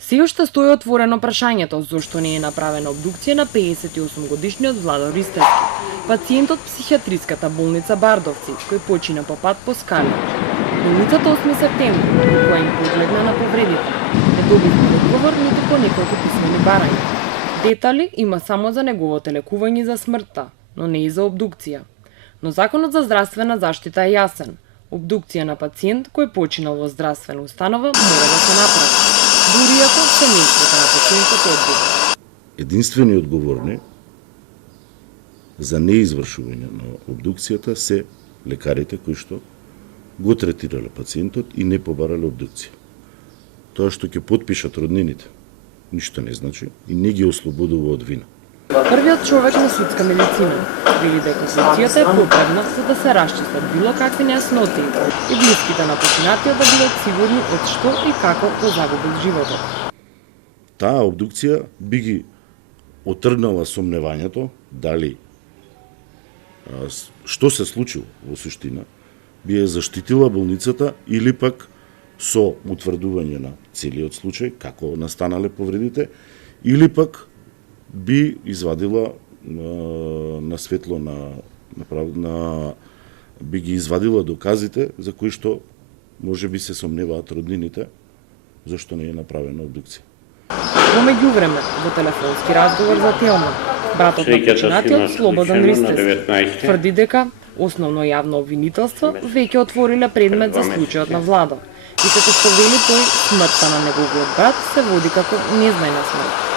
Се уште стои отворено прашањето зошто не е направена обдукција на 58-годишниот Владо Ристевски, пациент од психијатриската болница Бардовци, кој почина по пат по скали. Болницата 8 септември, која им подлегна на повредите, не добива одговор ниту по неколку писмени барања. Детали има само за неговото лекување за смртта, но не и за обдукција. Но Законот за здравствена заштита е јасен. Обдукција на пациент кој починал во здравствена установа мора да се направи, дури ако семејството на пациентот одбива. Единствени одговорни за неизвршување на обдукцијата се лекарите кои што го третирале пациентот и не побарале обдукција. Тоа што ќе потпишат роднините ништо не значи и не ги ослободува од вина. Првиот човек на судска медицина вели дека обдукцијата е потребна за да се расчистат било какви нејасноти и блиските на починатиот да бидат сигурни од што и како го загубил животот. Таа обдукција би ги отргнала сомневањето дали што се случило во суштина, би ја заштитила болницата или пак со утврдување на целиот случај, како настанале повредите, или пак би извадила на светло би ги извадила доказите за кои што може би се сомневаат роднините зашто не е направена обдукција. Во меѓувреме, во телефонски разговор за Телма, братот на починатиот Слободан Ристевски тврди дека основно јавно обвинителство веќе отвориле предмет за случајот на Владо и како што вели тој, смртта на неговиот брат се води како незнајна смрт.